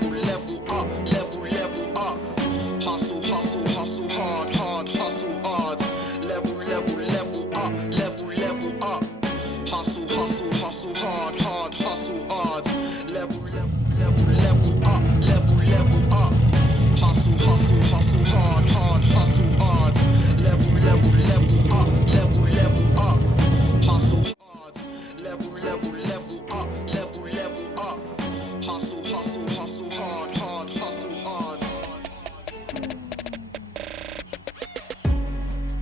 level up, level up. Hustle, hustle, hustle hard, hard, hustle hard. Level up, level up. Hustle, hustle, hustle hard, hard, hustle hard. Level up, level up. Hustle, hustle, hustle hard, hard, hustle hard. Level up, level up. Hustle hard. Level up, level up. Hustle, hustle, hustle hard, hard, hustle hard.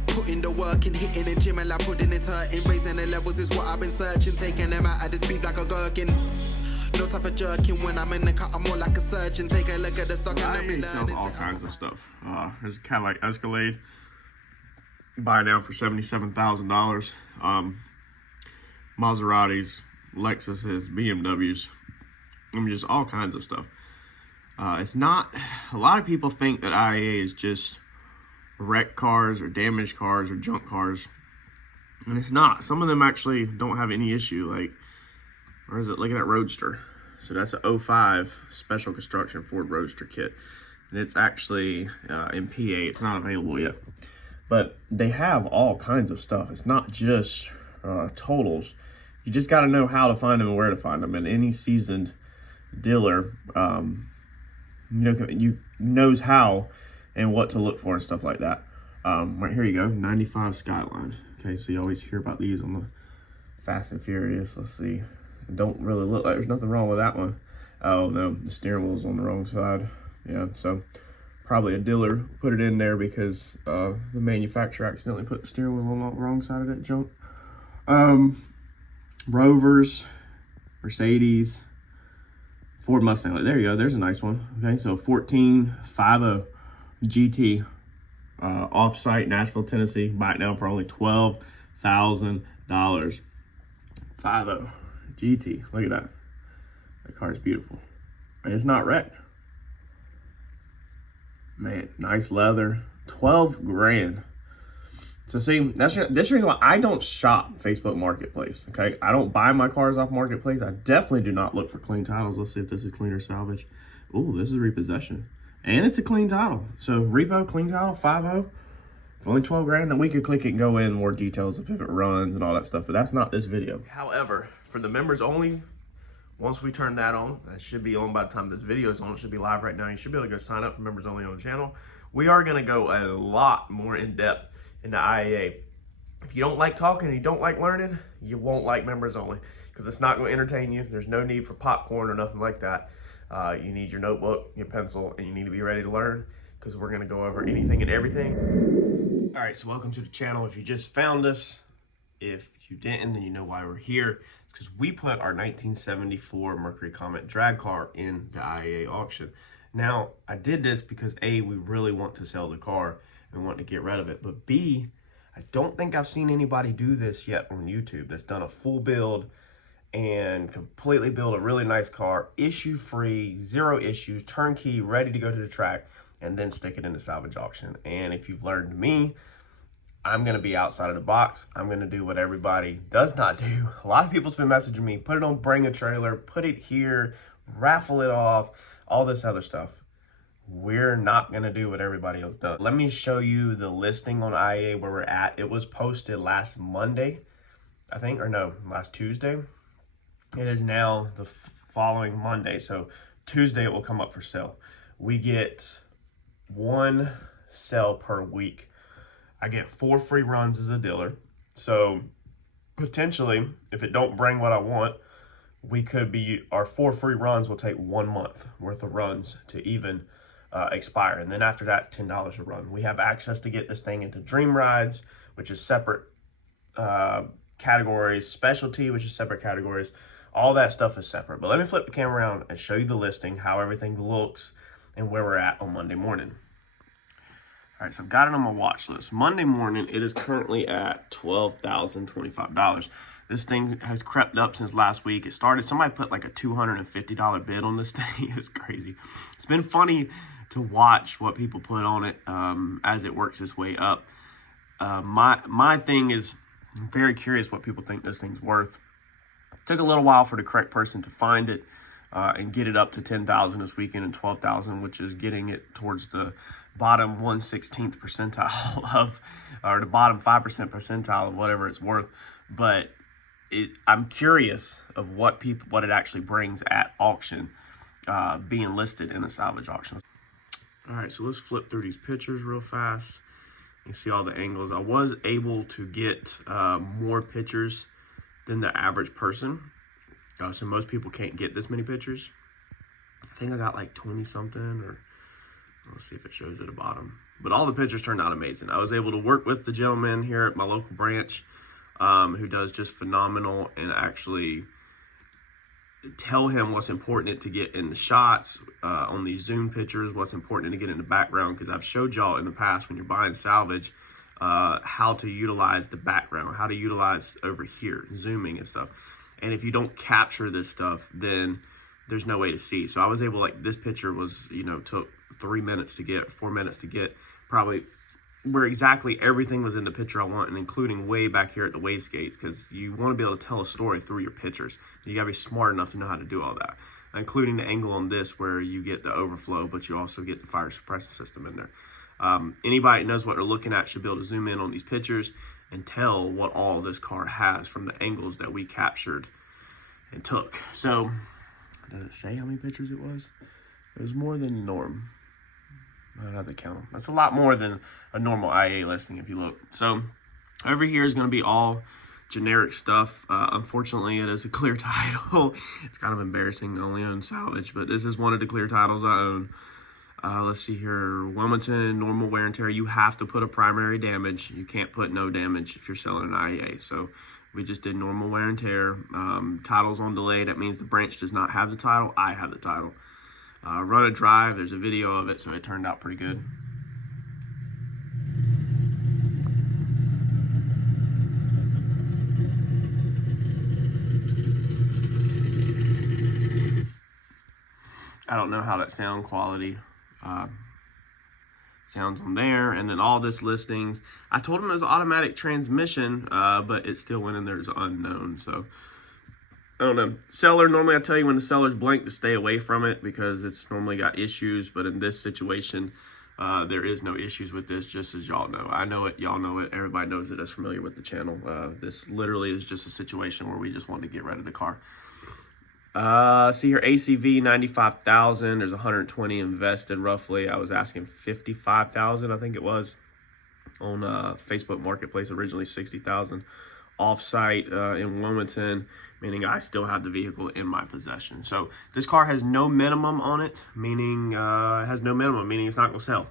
Putting the work in, hitting the gym and like pudding is hurting. Raising the levels is what I've been searching. Taking them out at the speed like a gherkin. No type of jerking when I'm in the cut, I'm more like a surgeon. Take a look at the stock and I'll be sells all kinds of stuff. There's a Cadillac Escalade. Buy now for $77,000. Maseratis, Lexuses, BMWs. I mean, just all kinds of stuff. It's not, a lot of people think that IAA is just wrecked cars or damaged cars or junk cars. And it's not. Some of them actually don't have any issue. Like, where is it? Look at that Roadster. So that's an 05 Special Construction Ford Roadster kit. And it's actually in PA. It's not available yet. But they have all kinds of stuff. It's not just totals. You just got to know how to find them and where to find them. And any seasoned dealer knows how and what to look for and stuff like that. Right here you go, 95 Skyline. Okay, so you always hear about these on the Fast and Furious. Let's see. It don't really look like there's nothing wrong with that one. Oh no, the steering wheel's on the wrong side. Yeah, so probably a dealer put it in there because the manufacturer accidentally put the steering wheel on the wrong side of that junk. Rovers, Mercedes, Ford Mustang. There you go, there's a nice one. Okay, so 1450 GT, off-site, Nashville, Tennessee. Buy it now for only $12,000. 50 GT. Look at that. That car is beautiful. It's not wrecked. Man, nice leather. 12 grand. So see, that's the reason why I don't shop Facebook Marketplace. Okay, I don't buy my cars off Marketplace. I definitely do not look for clean titles. Let's see if this is clean or salvage. Oh, this is repossession. And it's a clean title. So repo, clean title, 5.0. For only 12 grand, then we could click it and go in more details of if it runs and all that stuff, but that's not this video. However, for the members only, once we turn that on, that should be on by the time this video is on. It should be live right now. You should be able to go sign up for members only on the channel. We are gonna go a lot more in depth into IAA. If you don't like talking and you don't like learning, you won't like members only because it's not gonna entertain you. There's no need for popcorn or nothing like that. You need your notebook, your pencil, and you need to be ready to learn because we're gonna go over anything and everything. All right, so welcome to the channel. If you just found us, if you didn't, then you know why we're here. It's because we put our 1974 Mercury Comet drag car in the IAA auction. Now, I did this because A, we really want to sell the car and want to get rid of it. But B, I don't think I've seen anybody do this yet on YouTube that's done a full build and completely build a really nice car, issue-free, zero issues, turnkey, ready to go to the track, and then stick it in the salvage auction. And if you've learned me, I'm gonna be outside of the box. I'm gonna do what everybody does not do. A lot of people's been messaging me, put it on Bring a Trailer, put it here, raffle it off, all this other stuff. We're not gonna do what everybody else does. Let me show you the listing on IAA where we're at. It was posted last Monday, I think, or no, last Tuesday. It is now the following Monday, so Tuesday it will come up for sale. We get one sale per week. I get 4 free runs as a dealer. So potentially, if it don't bring what I want, we could be, our 4 free runs will take 1 month worth of runs to even expire. And then after that, it's $10 a run. We have access to get this thing into Dream Rides, which is separate categories, Specialty, which is separate categories. All that stuff is separate. But let me flip the camera around and show you the listing, how everything looks, and where we're at on Monday morning. All right, so I've got it on my watch list. Monday morning, it is currently at $12,025. This thing has crept up since last week. It started, somebody put like a $250 bid on this thing. It was crazy. It's been funny to watch what people put on it as it works its way up. My thing is, I'm very curious what people think this thing's worth. It took a little while for the correct person to find it. and get it up to 10,000 this weekend and 12,000, which is getting it towards the bottom 1/16th percentile of, or the bottom 5% percentile of whatever it's worth. But I'm curious of what it actually brings at auction, being listed in a salvage auction. All right, so let's flip through these pictures real fast. You see all the angles. I was able to get more pictures than the average person. So most people can't get this many pictures. I think I got like 20 something, or let's see if it shows at the bottom. But all the pictures turned out amazing. I was able to work with the gentleman here at my local branch who does just phenomenal, and actually tell him what's important to get in the shots on these zoom pictures, what's important to get in the background, because I've showed y'all in the past when you're buying salvage how to utilize the background, how to utilize over here, zooming and stuff. And if you don't capture this stuff, then there's no way to see. So I was able, like this picture was, you know, took 3 minutes to get, 4 minutes to get, probably where exactly everything was in the picture I want, and including way back here at the wastegates, because you want to be able to tell a story through your pictures. You got to be smart enough to know how to do all that, including the angle on this where you get the overflow, but you also get the fire suppression system in there. Anybody that knows what they're looking at should be able to zoom in on these pictures and tell what all this car has from the angles that we captured and took. So, does it say how many pictures it was? It was more than norm. I don't have to count them. That's a lot more than a normal IAA listing if you look. So, over here is going to be all generic stuff. Unfortunately, it is a clear title. It's kind of embarrassing to only own salvage, but this is one of the clear titles I own. Let's see here, Wilmington, normal wear and tear. You have to put a primary damage. You can't put no damage if you're selling an IAA. So we just did normal wear and tear. Title's on delay. That means the branch does not have the title. I have the title. Run a drive. There's a video of it, so it turned out pretty good. I don't know how that sound quality sounds on there. And then all this listings, I told him it was automatic transmission, but it still went in there as unknown. So I don't know. Seller, normally I tell you when the seller's blank to stay away from it because it's normally got issues, but in this situation there is no issues with this, just as y'all know. I know it, y'all know it, everybody knows it that's familiar with the channel. This literally is just a situation where we just wanted to get rid of the car. See here, ACV 95,000. There's 120 invested roughly. I was asking 55,000, I think it was, on Facebook Marketplace. Originally 60,000. Off-site in Wilmington, meaning I still have the vehicle in my possession. So this car has no minimum on it, meaning it's not gonna sell.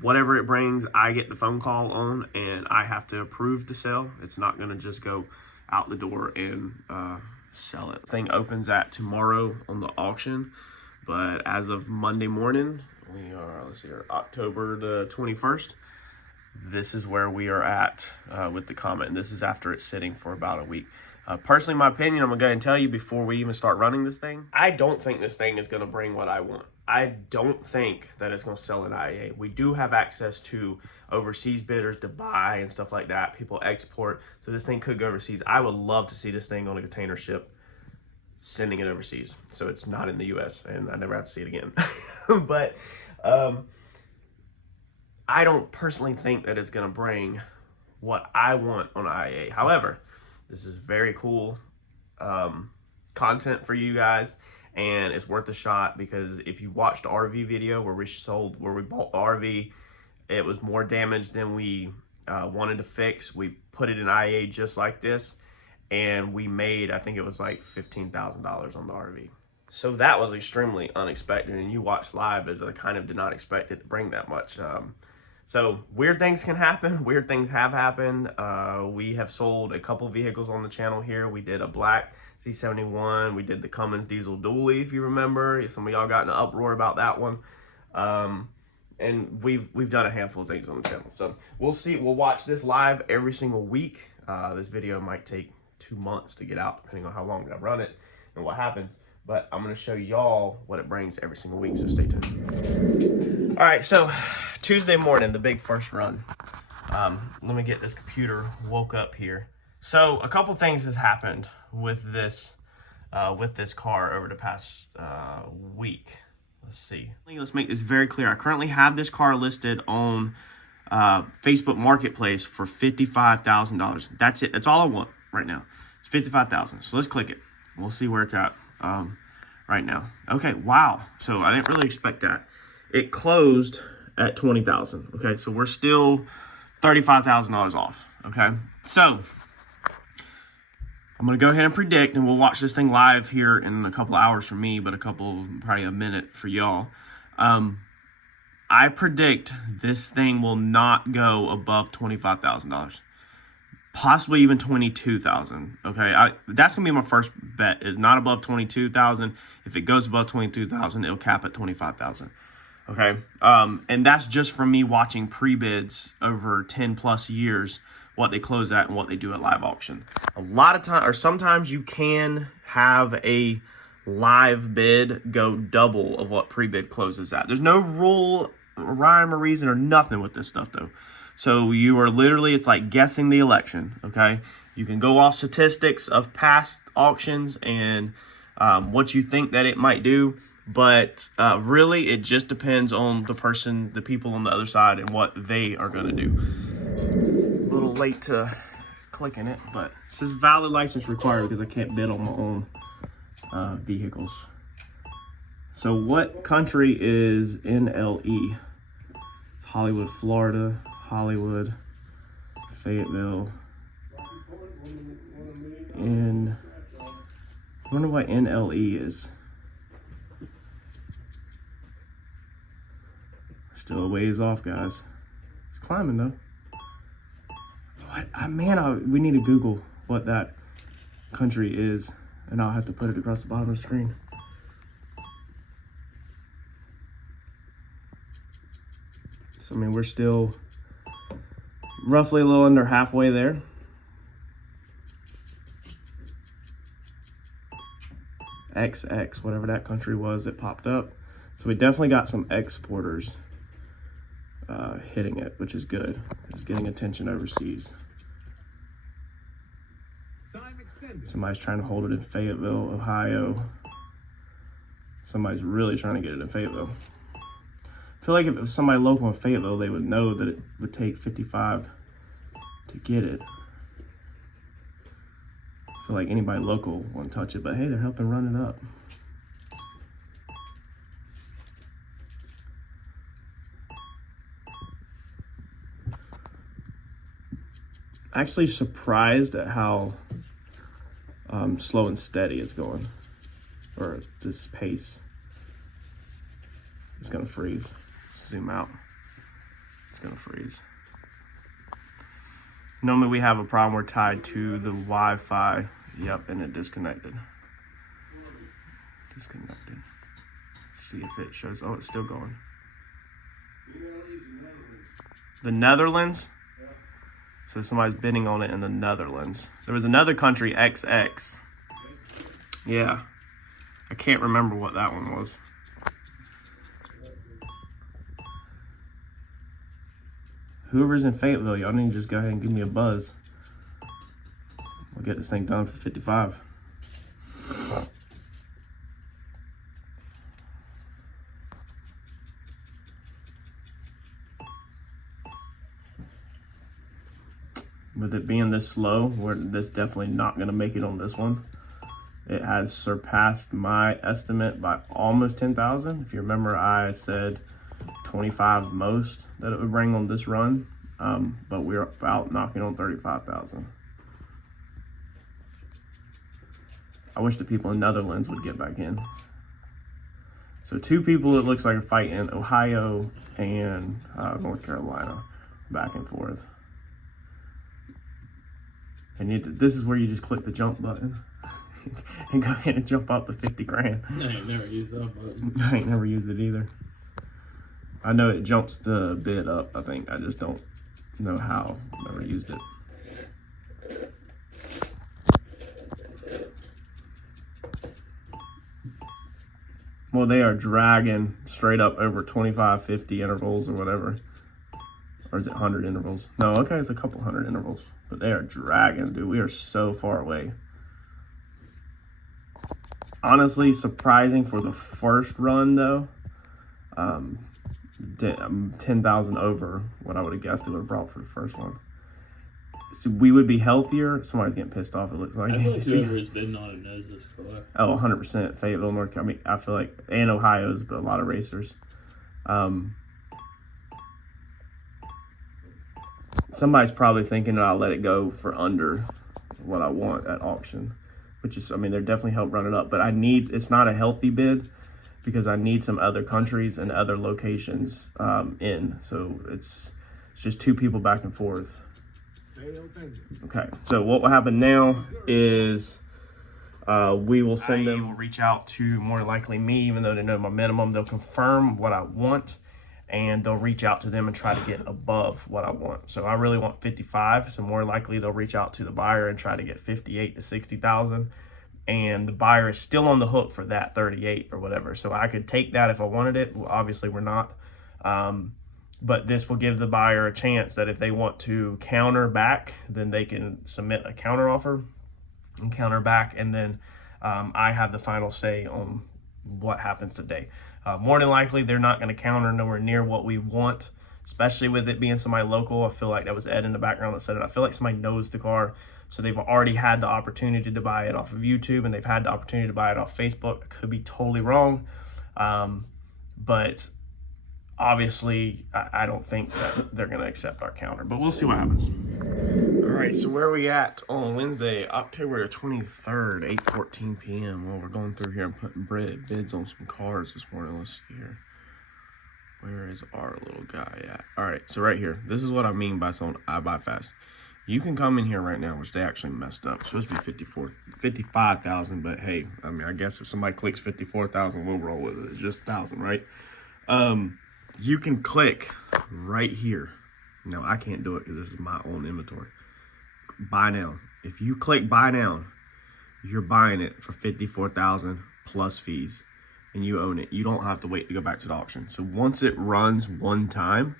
Whatever it brings, I get the phone call on, and I have to approve the sale. It's not gonna just go out the door and sell it. This thing opens at tomorrow on the auction, but as of Monday morning, we are, let's see here, October the 21st. This is where we are at with the Comet, and this is after it's sitting for about a week. Personally, my opinion, I'm going to go ahead and tell you before we even start running this thing, I don't think this thing is going to bring what I want. I don't think that it's going to sell in IAA. We do have access to overseas bidders to buy and stuff like that. People export, so this thing could go overseas. I would love to see this thing on a container ship, sending it overseas, so it's not in the U.S. and I never have to see it again. But I don't personally think that it's going to bring what I want on IAA. However, this is very cool content for you guys, and it's worth a shot, because if you watched the RV video where we bought the RV, it was more damage than we wanted to fix. We put it in IAA just like this, and we made, I think it was like $15,000 on the RV. So that was extremely unexpected, and you watched live as I kind of did not expect it to bring that much. So weird things can happen. Weird things have happened. We have sold a couple vehicles on the channel here. We did a black C71. We did the Cummins diesel dually, if you remember. Some of y'all got in an uproar about that one. And we've done a handful of things on the channel. So we'll see. We'll watch this live every single week. This video might take 2 months to get out, depending on how long I run it and what happens. But I'm going to show y'all what it brings every single week, so stay tuned. All right, so Tuesday morning, the big first run. Let me get this computer woke up here. So a couple things has happened with this with this car over the past week. Let's see. Let's make this very clear. I currently have this car listed on Facebook Marketplace for $55,000. That's it. That's all I want right now. It's $55,000. So let's click it. We'll see where it's at right now. Okay, wow. So I didn't really expect that. It closed at $20,000. Okay, so we're still $35,000 off. Okay, so I'm going to go ahead and predict, and we'll watch this thing live here in a couple hours for me, but probably a minute for y'all. I predict this thing will not go above $25,000, possibly even $22,000. Okay, that's going to be my first bet, is not above $22,000. If it goes above $22,000, it'll cap at $25,000. Okay, and that's just from me watching pre-bids over 10 plus years, what they close at and what they do at live auction. A lot of time, or sometimes you can have a live bid go double of what pre-bid closes at. There's no rule, rhyme or reason or nothing with this stuff though. So you are literally, it's like guessing the election, okay? You can go off statistics of past auctions and what you think that it might do, but really it just depends on the person, the people on the other side, and what they are gonna do. A little late to clicking it, but it says valid license required because I can't bid on my own vehicles. So what country is NLE? It's Hollywood, Florida, Hollywood, Fayetteville, and I wonder what NLE is. Still a ways off, guys. It's climbing though. We need to Google what that country is, and I'll have to put it across the bottom of the screen. So, I mean, we're still roughly a little under halfway there. XX, whatever that country was that popped up. So we definitely got some exporters hitting it, which is good. It's getting attention overseas. Somebody's trying to hold it in Fayetteville, Ohio. Somebody's really trying to get it in Fayetteville. I feel like if it was somebody local in Fayetteville, they would know that it would take 55 to get it. I feel like anybody local won't touch it, but hey, they're helping run it up. Actually surprised at how slow and steady it's going, or this pace. It's gonna freeze. Zoom out. It's gonna freeze. Normally we have a problem, we're tied to the Wi-Fi. Yep, and it disconnected. Disconnected. See if it shows. Oh, it's still going. The Netherlands? So somebody's bidding on it in the Netherlands. There was another country, XX. Yeah. I can't remember what that one was. Whoever's in Fayetteville, y'all need to just go ahead and give me a buzz. We'll get this thing done for 55. With it being this slow, this definitely not going to make it on this one. It has surpassed my estimate by almost 10,000. If you remember, I said 25 most that it would bring on this run, but we're about knocking on 35,000. I wish the people in Netherlands would get back in. So two people, it looks like, are fighting, Ohio and North Carolina, back and forth. And this is where you just click the jump button and go ahead and jump up to 50 grand. I ain't never used that button. I ain't never used it either. I know it jumps the bid up, I think. I just don't know how. Never used it. Well, they are dragging straight up over 25, 50 intervals or whatever. Or is it 100 intervals? No, okay, it's a couple hundred intervals. But they are dragging, dude. We are so far away. Honestly, surprising for the first run though. 10,000 over what I would have guessed it would have brought for the first one. So we would be healthier. Somebody's getting pissed off, it looks like. I feel like whoever has been on it knows this car. Oh, 100% Fayetteville, North Carolina. I mean, I feel like, and Ohio's, but a lot of racers. Somebody's probably thinking that I'll let it go for under what I want at auction, which is, I mean, they're definitely helped run it up, but it's not a healthy bid because I need some other countries and other locations in. So it's just two people back and forth. Okay, so what will happen now is we will send them, will reach out to more than likely me, even though they know my minimum. They'll confirm what I want, and they'll reach out to them and try to get above what I want. So I really want 55, so more likely they'll reach out to the buyer and try to get 58 to 60,000, and the buyer is still on the hook for that 38 or whatever. So I could take that if I wanted it. Well, obviously we're not. But this will give the buyer a chance that if they want to counter back, then they can submit a counter offer and counter back, and then I have the final say on what happens today. More than likely, they're not going to counter nowhere near what we want, especially with it being somebody local. I feel like that was Ed in the background that said it. I feel like somebody knows the car, so they've already had the opportunity to buy it off of YouTube, and they've had the opportunity to buy it off Facebook. I could be totally wrong, but obviously, I don't think that they're going to accept our counter, but we'll see what happens. All right, so where are we at on Wednesday, October 23rd, 8:14 p.m.? Well, we're going through here and putting bids on some cars this morning. Let's see here. Where is our little guy at? All right, so right here. This is what I mean by someone I buy fast. You can come in here right now, which they actually messed up. It's supposed to be 55,000, but hey, I mean, I guess if somebody clicks 54,000, we'll roll with it. It's just 1,000, right? You can click right here. Now, I can't do it because this is my own inventory. Buy now. If you click buy now, you're buying it for 54,000 plus fees, and you own it. You don't have to wait to go back to the auction. So once it runs one time,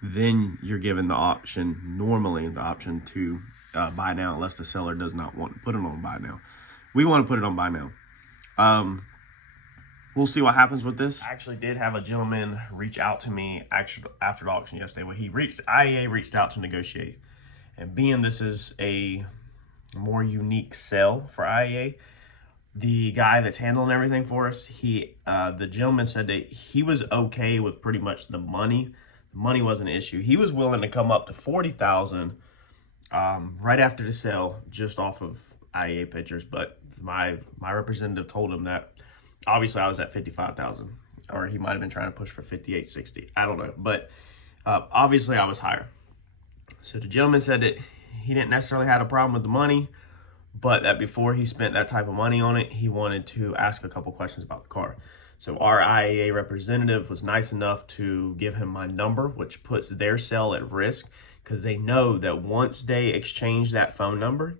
then you're given the option, normally the option to buy now, unless the seller does not want to put it on buy now. We want to put it on buy now. We'll see what happens with this. I actually did have a gentleman reach out to me actually after the auction yesterday. Well, IAA reached out to negotiate. And being this is a more unique sell for IAA, the guy that's handling everything for us, the gentleman said that he was okay with pretty much the money. The money wasn't an issue. He was willing to come up to 40,000 right after the sale, just off of IAA pictures. But my representative told him that obviously I was at 55,000, or he might have been trying to push for 58, 60. I don't know, but obviously I was higher. So the gentleman said that he didn't necessarily have a problem with the money, but that before he spent that type of money on it, he wanted to ask a couple questions about the car. So our IAA representative was nice enough to give him my number, which puts their sale at risk, because they know that once they exchange that phone number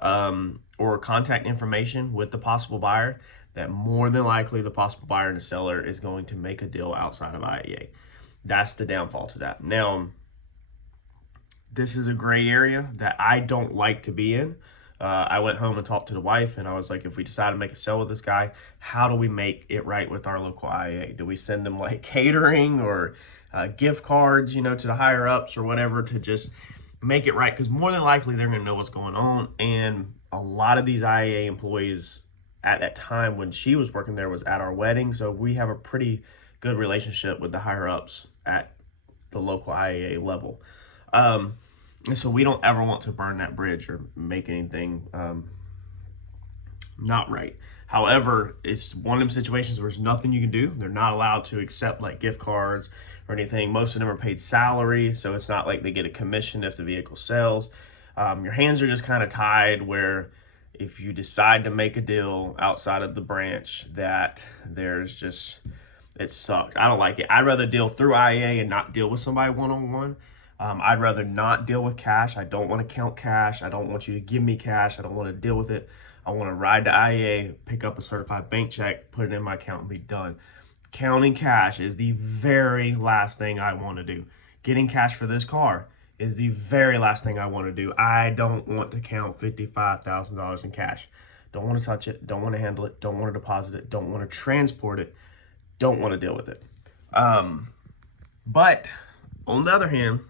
or contact information with the possible buyer, that more than likely the possible buyer and the seller is going to make a deal outside of IAA. That's the downfall to that. Now, this is a gray area that I don't like to be in. I went home and talked to the wife, and I was like, if we decide to make a sale with this guy, how do we make it right with our local IAA? Do we send them like catering or gift cards, you know, to the higher ups or whatever to just make it right? Because more than likely they're going to know what's going on. And a lot of these IAA employees at that time when she was working there was at our wedding. So we have a pretty good relationship with the higher ups at the local IAA level. And so we don't ever want to burn that bridge or make anything not right. However, it's one of them situations where there's nothing you can do. They're not allowed to accept like gift cards or anything. Most of them are paid salary, so it's not like they get a commission if the vehicle sells. Your hands are just kind of tied where if you decide to make a deal outside of the branch, that there's just, it sucks. I don't like it. I'd rather deal through IAA and not deal with somebody one-on-one. I'd rather not deal with cash. I don't want to count cash. I don't want you to give me cash. I don't want to deal with it. I want to ride to IAA, pick up a certified bank check, put it in my account, and be done. Counting cash is the very last thing I want to do. Getting cash for this car is the very last thing I want to do. I don't want to count $55,000 in cash. Don't want to touch it, don't want to handle it, don't want to deposit it, don't want to transport it, don't want to deal with it. But on the other hand,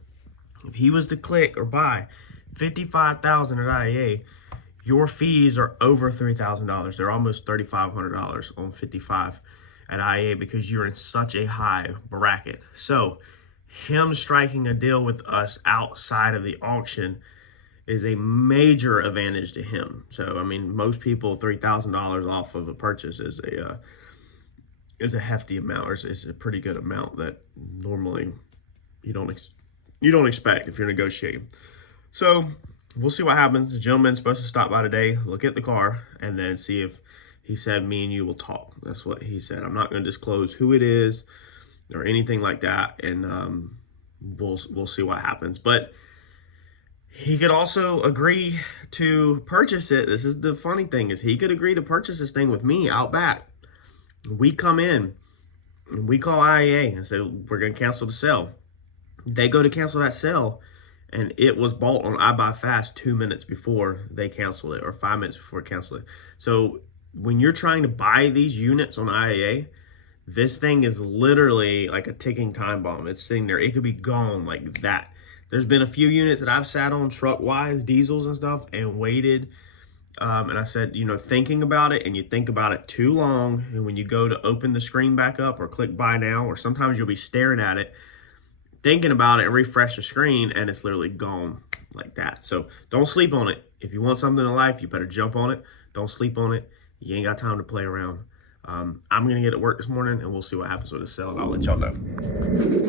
if he was to click or buy $55,000 at IAA, your fees are over $3,000. They're almost $3,500 on 55 at IAA because you're in such a high bracket. So him striking a deal with us outside of the auction is a major advantage to him. So I mean, most people, $3,000 off of a purchase is a hefty amount, or it's a pretty good amount that normally you don't expect if you're negotiating. So we'll see what happens. The gentleman's supposed to stop by today, look at the car, and then see if he said me and you will talk. That's what he said. I'm not going to disclose who it is or anything like that, and we'll see what happens. But he could also agree to purchase it. This is the funny thing, is he could agree to purchase this thing with me out back. We come in and we call IAA and say we're going to cancel the sale. They go to cancel that sale, and it was bought on iBuyFast 2 minutes before they canceled it, or 5 minutes before they canceled it. So when you're trying to buy these units on IAA, this thing is literally like a ticking time bomb. It's sitting there. It could be gone like that. There's been a few units that I've sat on truck-wise, diesels and stuff, and waited. And I said, you know, thinking about it, and you think about it too long, and when you go to open the screen back up or click buy now, or sometimes you'll be staring at it, thinking about it, and refresh the screen, and it's literally gone like that. So don't sleep on it. If you want something in life, you better jump on it. Don't sleep on it. You ain't got time to play around. I'm going to get to work this morning, and we'll see what happens with the sale, and I'll let y'all know.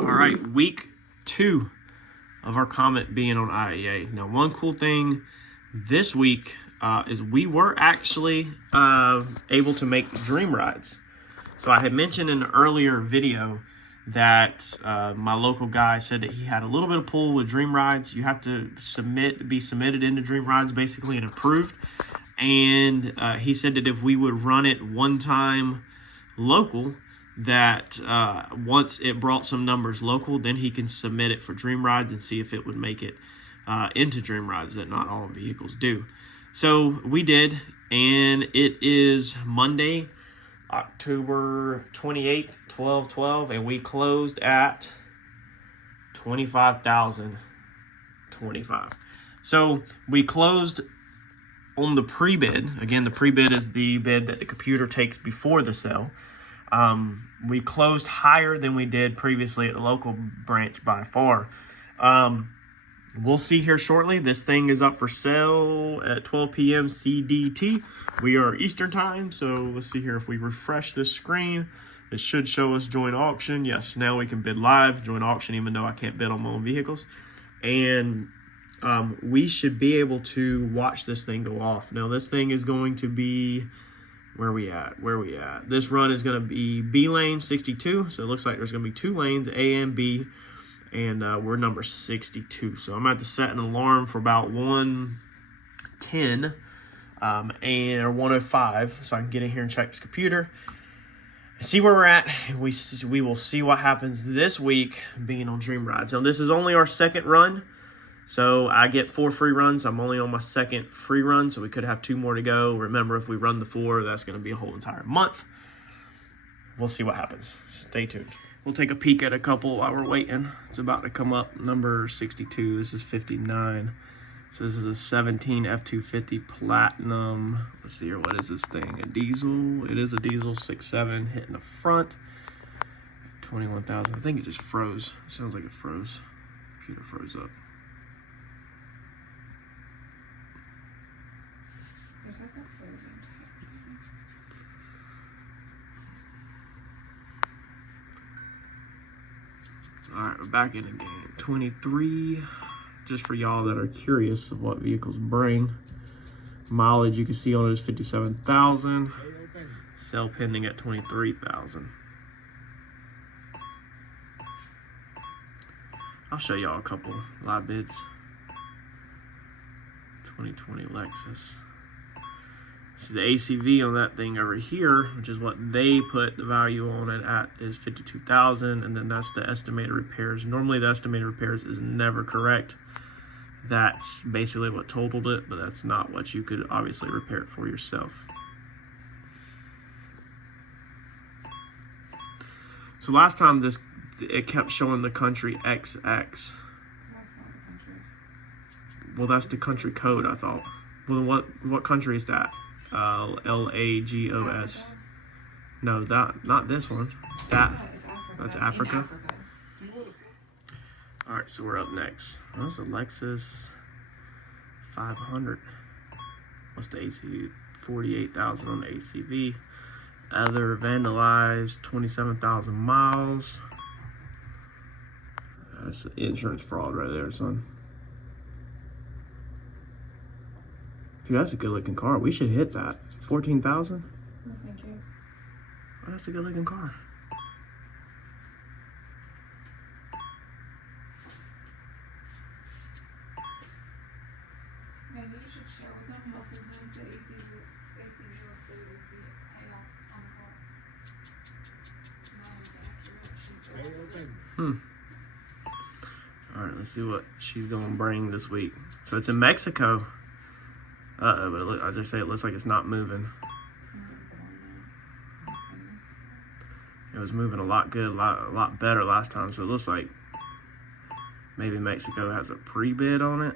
All right, week 2 of our Comet being on IAA. Now, one cool thing this week is we were actually able to make dream rides. So I had mentioned in an earlier video that my local guy said that he had a little bit of pull with dream rides. You have to be submitted into dream rides basically and approved. And he said that if we would run it one time local, that once it brought some numbers local, then he can submit it for dream rides and see if it would make it into dream rides, that not all vehicles do. So we did, and it is Monday, October 28th, 12/12, and we closed at $25,025. So we closed on the pre-bid. Again, the pre-bid is the bid that the computer takes before the sale. We closed higher than we did previously at the local branch by far. We'll see here shortly. This thing is up for sale at 12 p.m. CDT. We are Eastern time, so let's see here. If we refresh this screen, it should show us join auction. Yes, now we can bid live, join auction, even though I can't bid on my own vehicles. And we should be able to watch this thing go off. Now, this thing is going to be, where we at? This run is going to be B lane 62, so it looks like there's going to be 2 lanes, A and B, and we're number 62. So I'm going to have to set an alarm for about 1:10 or 1:05, so I can get in here and check this computer and see where we're at. We will see what happens this week being on Dream Rides. Now, this is only our second run. So I get 4 free runs. I'm only on my second free run, so we could have 2 more to go. Remember, if we run the 4, that's going to be a whole entire month. We'll see what happens. Stay tuned. We'll take a peek at a couple while we're waiting. It's about to come up. Number 62. This is 59. So this is a 17 F250 Platinum. Let's see here. What is this thing? A diesel. It is a diesel 6.7 hitting the front. 21,000. I think it just froze. It sounds like it froze. Computer froze up. All right, we're back in the game. 23, just for y'all that are curious of what vehicles bring. Mileage you can see on it is 57,000. Sale pending at 23,000. I'll show y'all a couple live bids. 2020 Lexus. So the ACV on that thing over here, which is what they put the value on it at, is 52,000, and then that's the estimated repairs. Normally the estimated repairs is never correct. that's basically what totaled it, but that's not what you could obviously repair it for yourself. So last time it kept showing the country XX. That's not the country. Well, that's the country code, I thought. Well, what country is that? LAGOS. Africa? No, not this one. That. It's Africa. That's In Africa. All right, so we're up next. That's a Lexus 500. What's the ACV? 48,000 on the ACV. Other vandalized, 27,000 miles. That's an insurance fraud right there, son. Dude, that's a good looking car. We should hit that. 14,000? No, thank you. Oh, that's a good looking car. Maybe you should share with them how sometimes the ACV will say AC on the car. All right, let's see what she's gonna bring this week. So it's in Mexico. But as I say, it looks like it's not moving. It was moving a lot good, a lot better last time. So it looks like maybe Mexico has a pre-bid on it.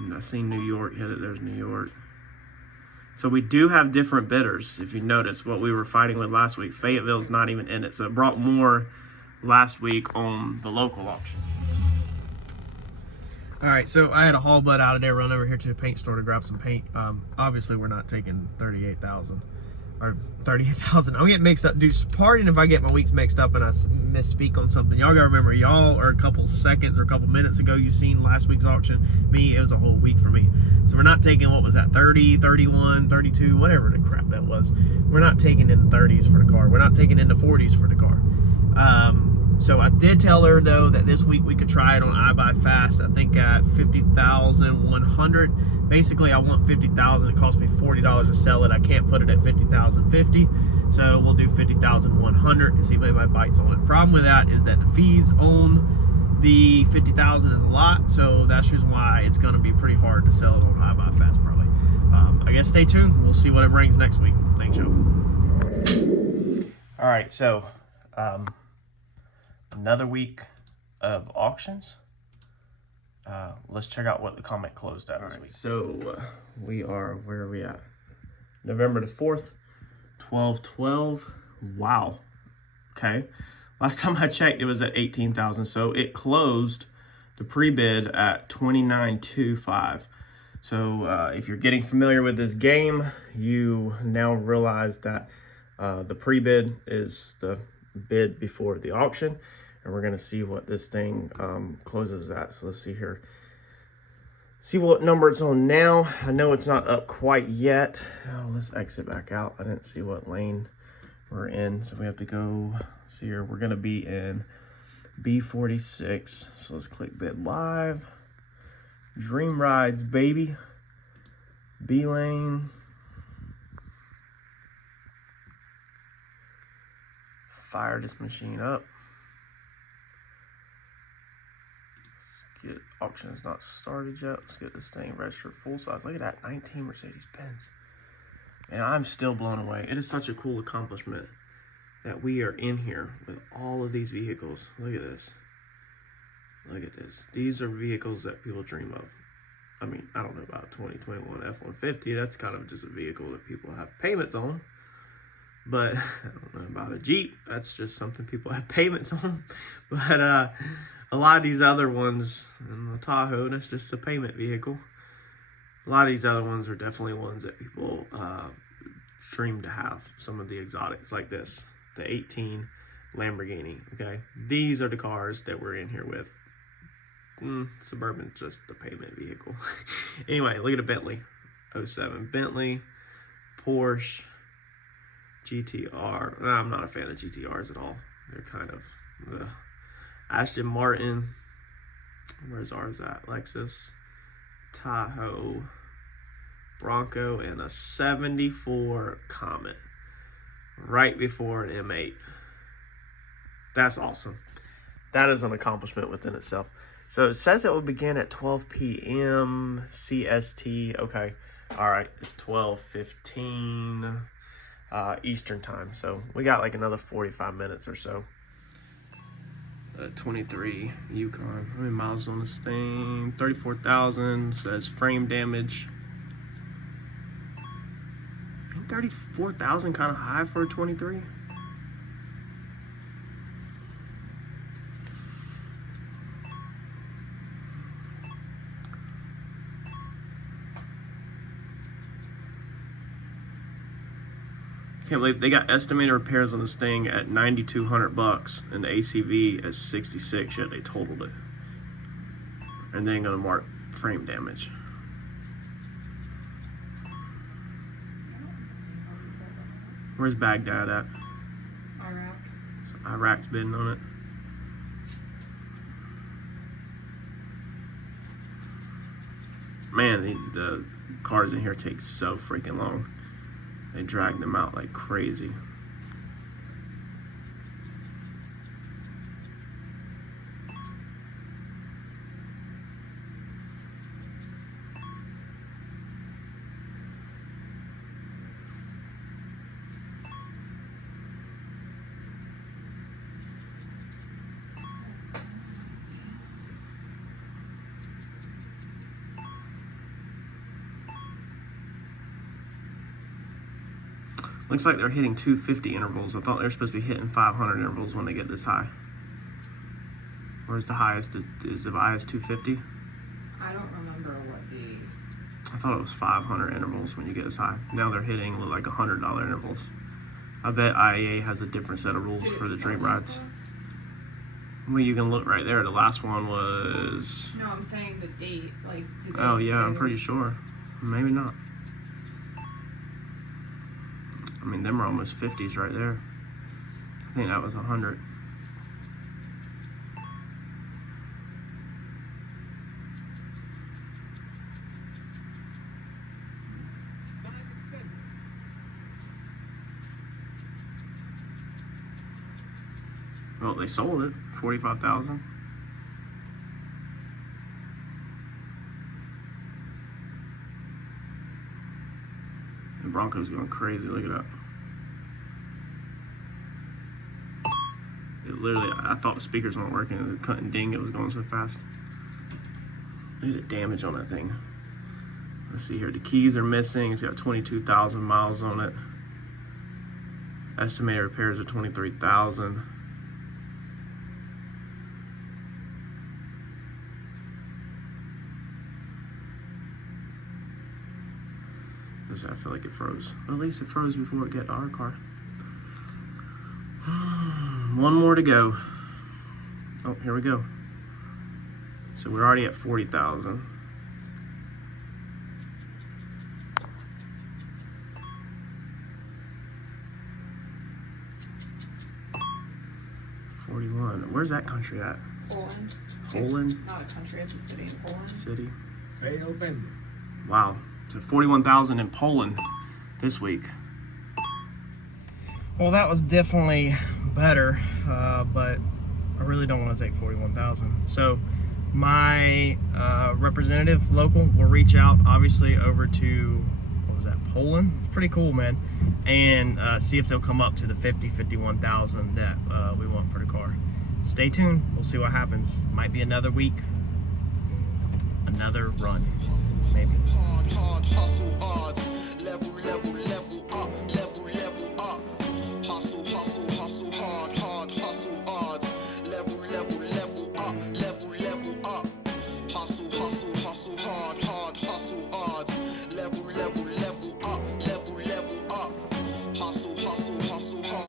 And I seen New York hit it. There's New York. So we do have different bidders. If you notice what we were fighting with last week, Fayetteville's not even in it. So it brought more last week on the local auction. All right, so I had a haul butt out of there, run over here to the paint store to grab some paint. Obviously, we're not taking 38,000 or 38,000. I'll get mixed up. Dude, pardon if I get my weeks mixed up and I misspeak on something. Y'all gotta remember, y'all are a couple seconds or a couple minutes ago, you seen last week's auction. Me, it was a whole week for me. So we're not taking, what was that, 30, 31, 32, whatever the crap that was. We're not taking in the 30s for the car. We're not taking in the 40s for the car. So I did tell her though that this week we could try it on iBuyFast. I think at 50,100. Basically, I want 50,000. It cost me $40 to sell it. I can't put it at 50,050. So we'll do 50,100 and see if anybody bites on it. Problem with that is that the fees on the 50,000 is a lot. So that's the reason why it's going to be pretty hard to sell it on iBuyFast probably. I guess stay tuned. We'll see what it brings next week. Thanks, y'all. All right, so another week of auctions. Let's check out what the Comet closed at this week. So we are, where are we at? November the 4th, 12/12. Wow. Okay. Last time I checked, it was at 18,000. So it closed the pre-bid at 29.25. So if you're getting familiar with this game, you now realize that the pre-bid is the bid before the auction. And we're gonna see what this thing closes at. So let's see here. See what number it's on now. I know it's not up quite yet. Oh, let's exit back out. I didn't see what lane we're in. So we have to go see here. We're gonna be in B46. So let's click bid live. Dream rides, baby. B lane. Fire this machine up. Get auction is not started yet. Let's get this thing registered full size. Look at that, 19 Mercedes-Benz. And I'm still blown away. It is such a cool accomplishment that we are in here with all of these vehicles. Look at this. Look at this. These are vehicles that people dream of. I mean, I don't know about 2021 F-150. That's kind of just a vehicle that people have payments on. But I don't know about a Jeep. That's just something people have payments on. But a lot of these other ones, and the Tahoe, that's just a payment vehicle. A lot of these other ones are definitely ones that people dream to have. Some of the exotics like this, the 18 Lamborghini, okay? These are the cars that we're in here with. Suburban's just the payment vehicle. Anyway, look at a Bentley, 07 Bentley, Porsche, GTR. I'm not a fan of GTRs at all. They're kind of Aston Martin. Where's ours at? Lexus, Tahoe, Bronco, and a 74 Comet right before an M8. That's awesome. That is an accomplishment within itself. So it says it will begin at 12 p.m. CST. Okay. All right. It's 12:15 Eastern time. So we got like another 45 minutes or so. 23 Yukon. How many miles on this thing? 34,000. Says frame damage. 34,000 kind of high for a 23. Can't believe they got estimated repairs on this thing at $9,200 and the ACV at 66, yet they totaled it. And then gonna mark frame damage. Where's Baghdad at? Iraq. So Iraq's bidding on it. Man, the cars in here take so freaking long. They drag them out like crazy. Looks like they're hitting 250 intervals. I thought they were supposed to be hitting 500 intervals when they get this high. Where's the highest? Is the highest 250? I don't remember what the... I thought it was 500 intervals when you get this high. Now they're hitting like $100 intervals. I bet IAA has a different set of rules for the dream rides. Well, you can look right there. The last one was... No, I'm saying the date. Like, did they Oh yeah, say I'm pretty this- sure. Maybe not. I mean, them are almost 50s right there. I think that was 100. Well, they sold it, 45,000. The Bronco's going crazy. Look at that. It literally, I thought the speakers weren't working. It couldn't ding. It was going so fast. Look at the damage on that thing. Let's see here. The keys are missing. It's got 22,000 miles on it. Estimated repairs are 23,000. I feel like it froze. Or at least it froze before it got to our car. One more to go. Oh, here we go. So we're already at 40,000. Where's that country at? Poland. Poland? It's not a country, it's a city in Poland. City. Sale pending. Wow. So 41,000 in Poland this week. Well, that was definitely better, but I really don't want to take 41,000. So my representative local will reach out, obviously, over to, what was that, Poland? It's pretty cool, man. And see if they'll come up to the 51,000 that we want for the car. Stay tuned. We'll see what happens. Might be another week, another run, maybe. Hard hustle odds. Level up.